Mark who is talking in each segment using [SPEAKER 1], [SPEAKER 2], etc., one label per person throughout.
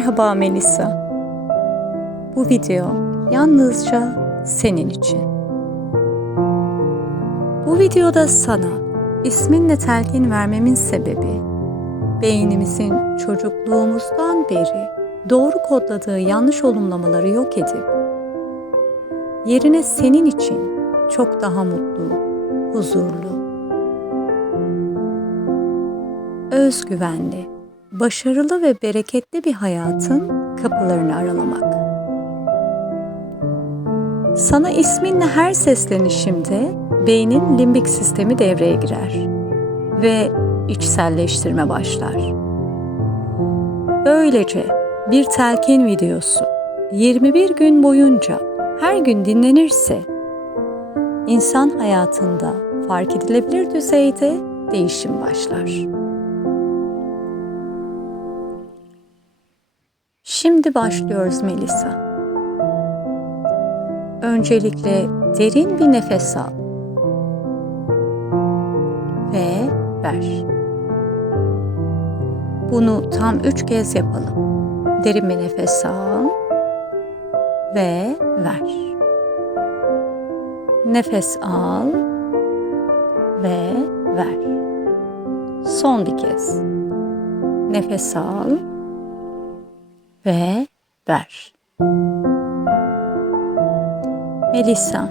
[SPEAKER 1] Merhaba Melisa. Bu video yalnızca senin için. Bu videoda sana isminle telkin vermemin sebebi beynimizin çocukluğumuzdan beri doğru kodladığı yanlış olumlamaları yok edip yerine senin için çok daha mutlu, huzurlu, özgüvenli, başarılı ve bereketli bir hayatın kapılarını aralamak. Sana isminle her seslenişimde beynin limbik sistemi devreye girer ve içselleştirme başlar. Böylece bir telkin videosu 21 gün boyunca her gün dinlenirse insan hayatında fark edilebilir düzeyde değişim başlar. Şimdi başlıyoruz Melisa. Öncelikle derin bir nefes al ve ver. Bunu tam üç kez yapalım. Derin bir nefes al ve ver. Nefes al ve ver. Son bir kez. Nefes al ve ver. Melisa,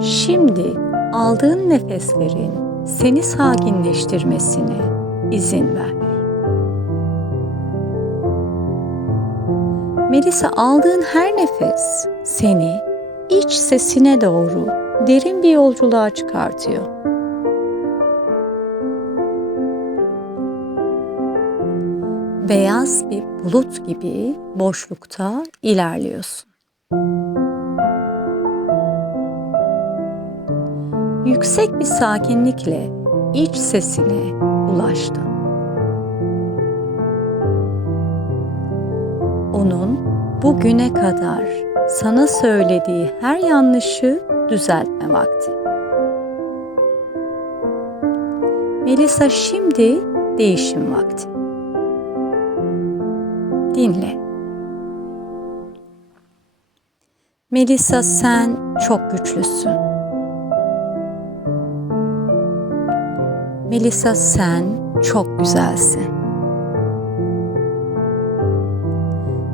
[SPEAKER 1] şimdi aldığın nefeslerin seni sakinleştirmesine izin ver. Melisa aldığın her nefes seni iç sesine doğru derin bir yolculuğa çıkartıyor. Beyaz bir bulut gibi boşlukta ilerliyorsun. Yüksek bir sakinlikle iç sesine ulaştın. Onun bugüne kadar sana söylediği her yanlışı düzeltme vakti. Melisa şimdi değişim vakti. Dinle. Melisa sen çok güçlüsün. Melisa sen çok güzelsin.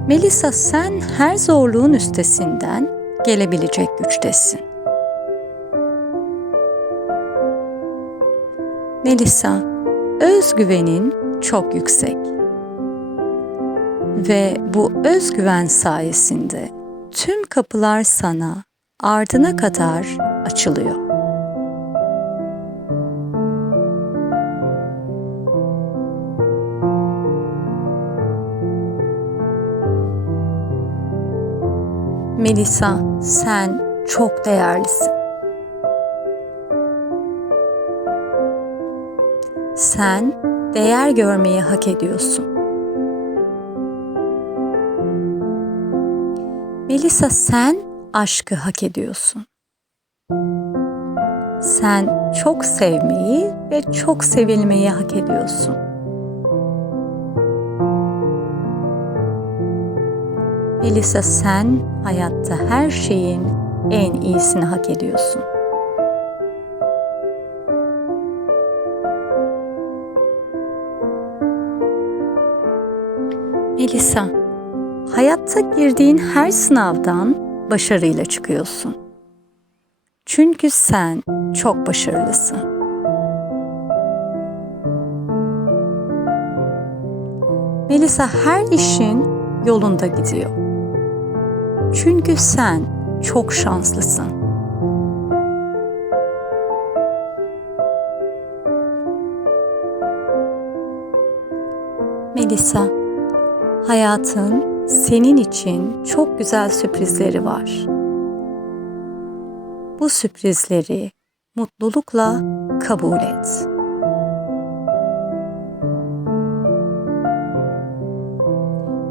[SPEAKER 1] Melisa sen her zorluğun üstesinden gelebilecek güçtesin. Melisa, özgüvenin çok yüksek. Ve bu özgüven sayesinde tüm kapılar sana ardına kadar açılıyor. Melisa, sen çok değerlisin. Sen değer görmeyi hak ediyorsun. Melisa sen aşkı hak ediyorsun. Sen çok sevmeyi ve çok sevilmeyi hak ediyorsun. Melisa sen hayatta her şeyin en iyisini hak ediyorsun. Melisa, hayatta girdiğin her sınavdan başarıyla çıkıyorsun. Çünkü sen çok başarılısın. Melisa her işin yolunda gidiyor. Çünkü sen çok şanslısın. Melisa, hayatın senin için çok güzel sürprizleri var. Bu sürprizleri mutlulukla kabul et.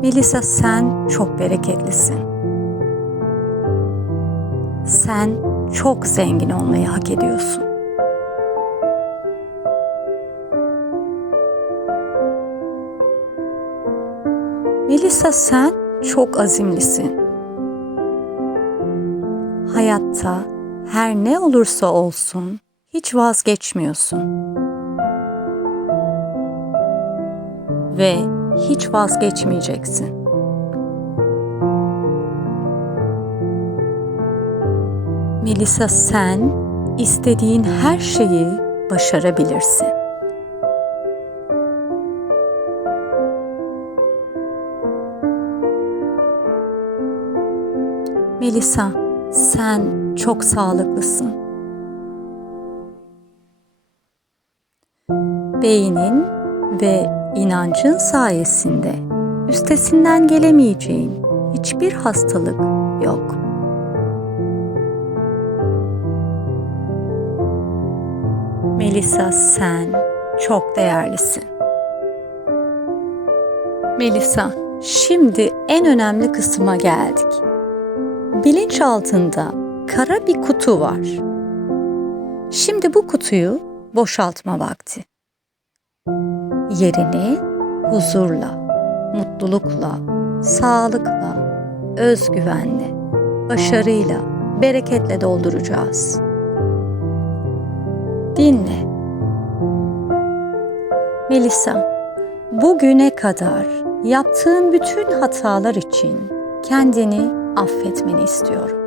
[SPEAKER 1] Melisa sen çok bereketlisin. Sen çok zengin olmayı hak ediyorsun. Melisa sen çok azimlisin. Hayatta her ne olursa olsun hiç vazgeçmiyorsun. Ve hiç vazgeçmeyeceksin. Melisa sen istediğin her şeyi başarabilirsin. Melisa, sen çok sağlıklısın. Beynin ve inancın sayesinde üstesinden gelemeyeceğin hiçbir hastalık yok. Melisa sen çok değerlisin. Melisa, şimdi en önemli kısma geldik. Bilinç altında kara bir kutu var. Şimdi bu kutuyu boşaltma vakti. Yerini huzurla, mutlulukla, sağlıkla, özgüvenle, başarıyla, bereketle dolduracağız. Dinle. Melisa, bugüne kadar yaptığın bütün hatalar için kendini affetmeni istiyorum.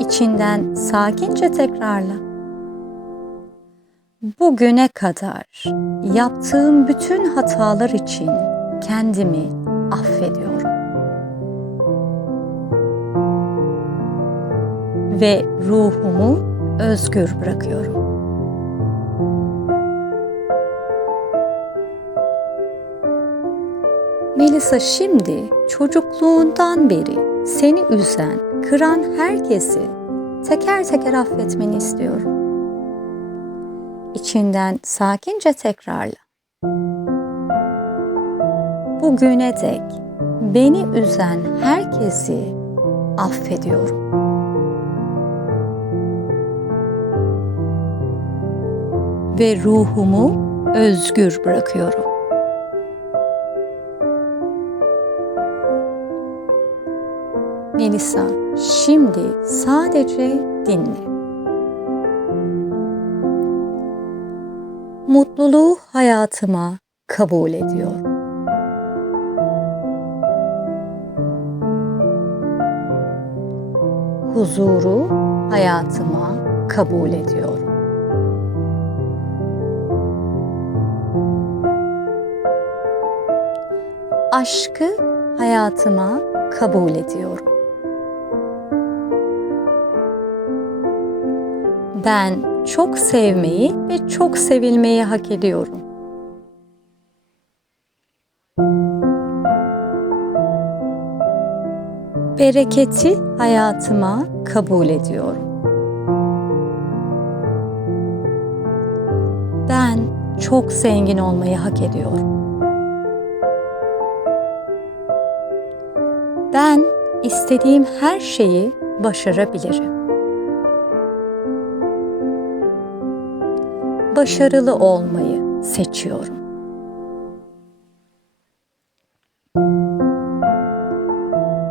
[SPEAKER 1] İçinden sakince tekrarla. Bugüne kadar yaptığım bütün hatalar için kendimi affediyorum. Ve ruhumu özgür bırakıyorum. Melisa şimdi çocukluğundan beri seni üzen, kıran herkesi teker teker affetmeni istiyorum. İçinden sakince tekrarla. Bugüne dek beni üzen herkesi affediyorum. Ve ruhumu özgür bırakıyorum. Melisa, şimdi sadece dinle. Mutluluğu hayatıma kabul ediyorum. Huzuru hayatıma kabul ediyorum. Aşkı hayatıma kabul ediyorum. Ben çok sevmeyi ve çok sevilmeyi hak ediyorum. Bereketi hayatıma kabul ediyorum. Ben çok zengin olmayı hak ediyorum. Ben istediğim her şeyi başarabilirim. Başarılı olmayı seçiyorum.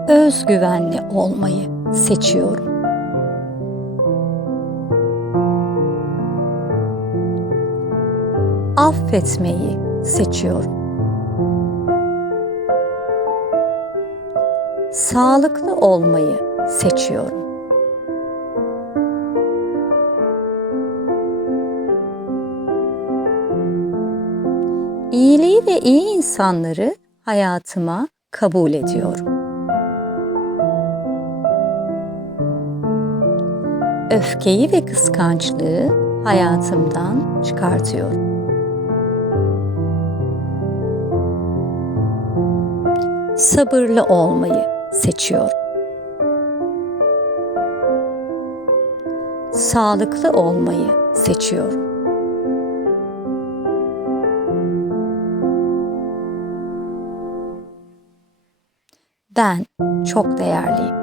[SPEAKER 1] Özgüvenli olmayı seçiyorum. Affetmeyi seçiyorum. Sağlıklı olmayı seçiyorum. Ve iyi insanları hayatıma kabul ediyorum. Öfkeyi ve kıskançlığı hayatımdan çıkartıyorum. Sabırlı olmayı seçiyorum. Sağlıklı olmayı seçiyorum. Ben çok değerliyim.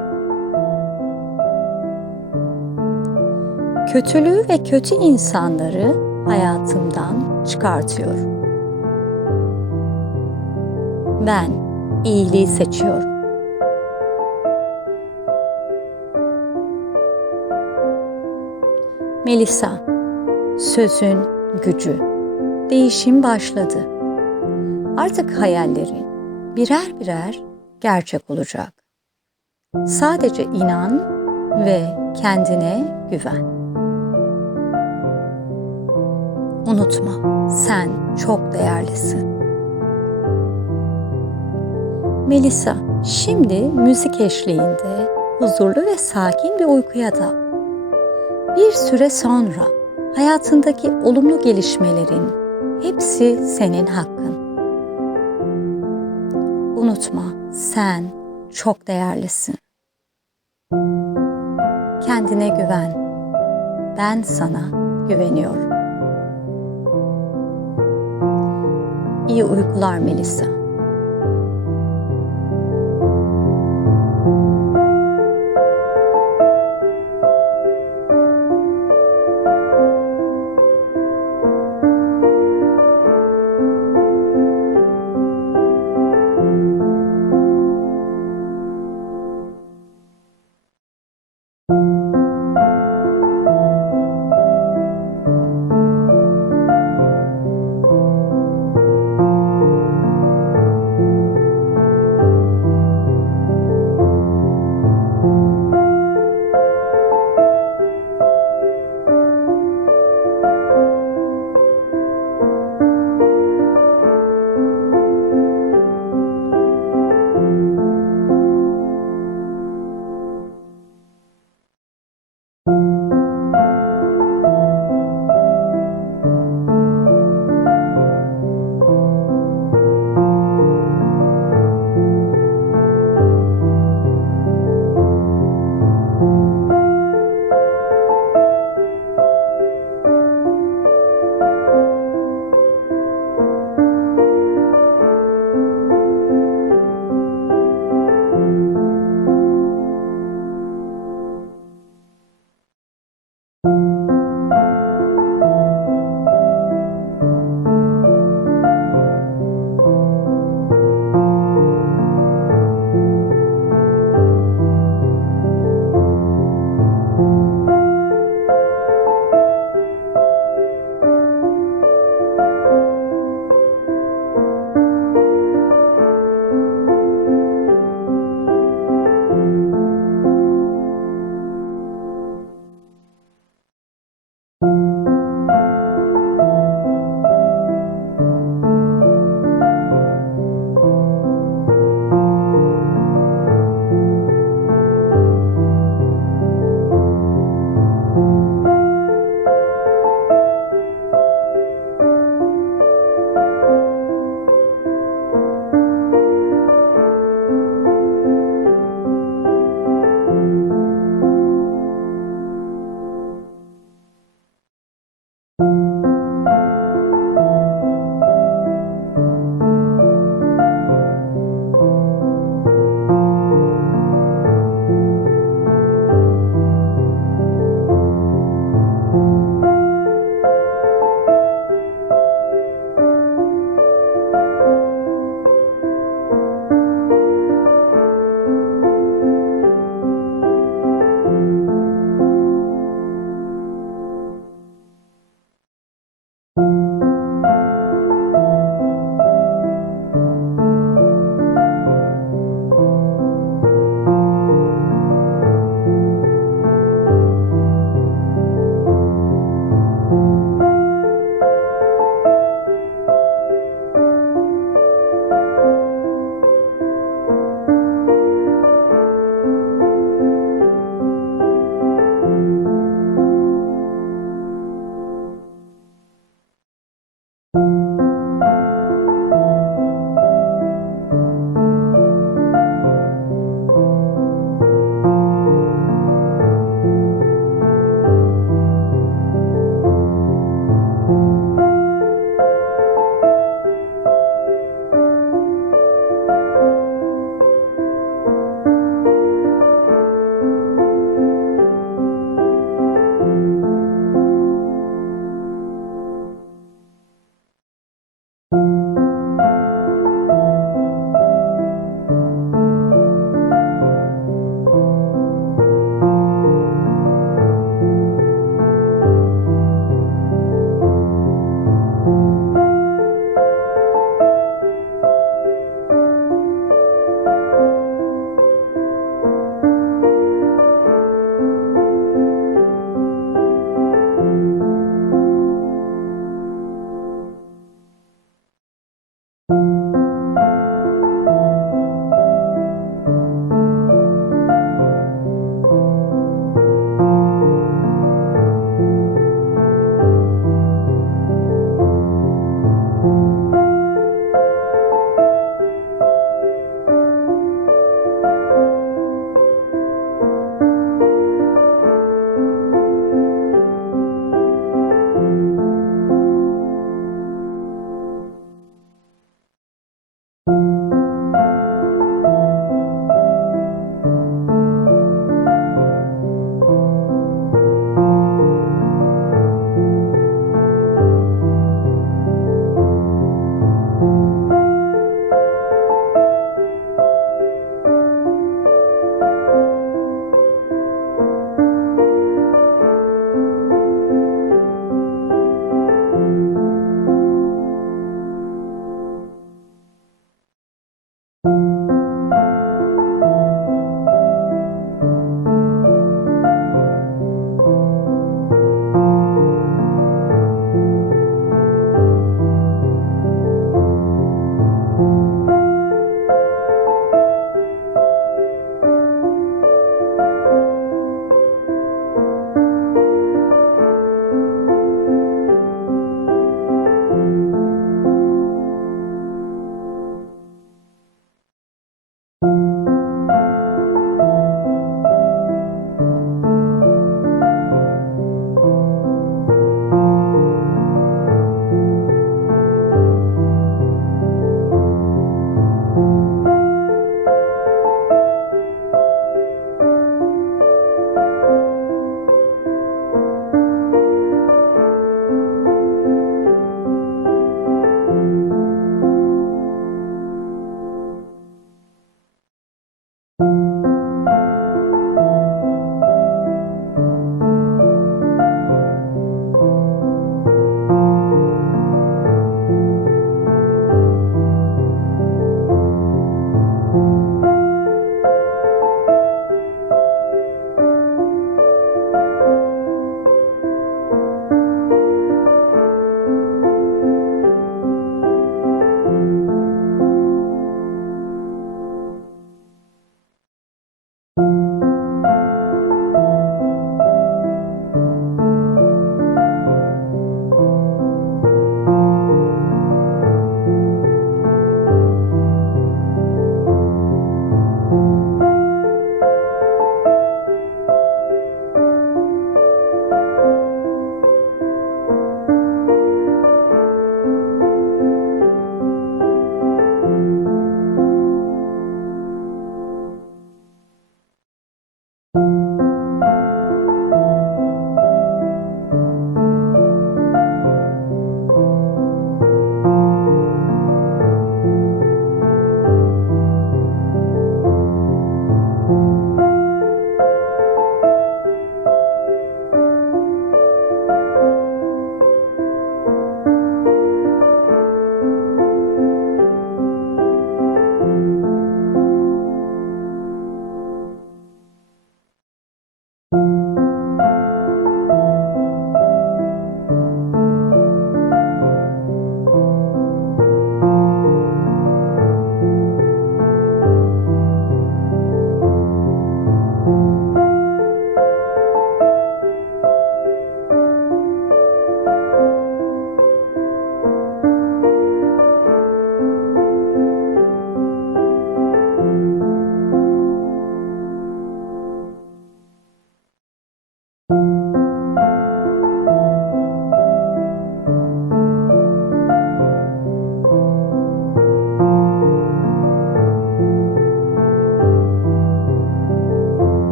[SPEAKER 1] Kötülüğü ve kötü insanları hayatımdan çıkartıyorum. Ben iyiliği seçiyorum. Melisa, sözün gücü. Değişim başladı. Artık hayallerin birer birer gerçek olacak. Sadece inan ve kendine güven. Unutma, sen çok değerlisin. Melisa, şimdi müzik eşliğinde huzurlu ve sakin bir uykuya dal. Bir süre sonra hayatındaki olumlu gelişmelerin hepsi senin hakkın. Unutma, sen çok değerlisin. Kendine güven. Ben sana güveniyorum. İyi uykular Melisa.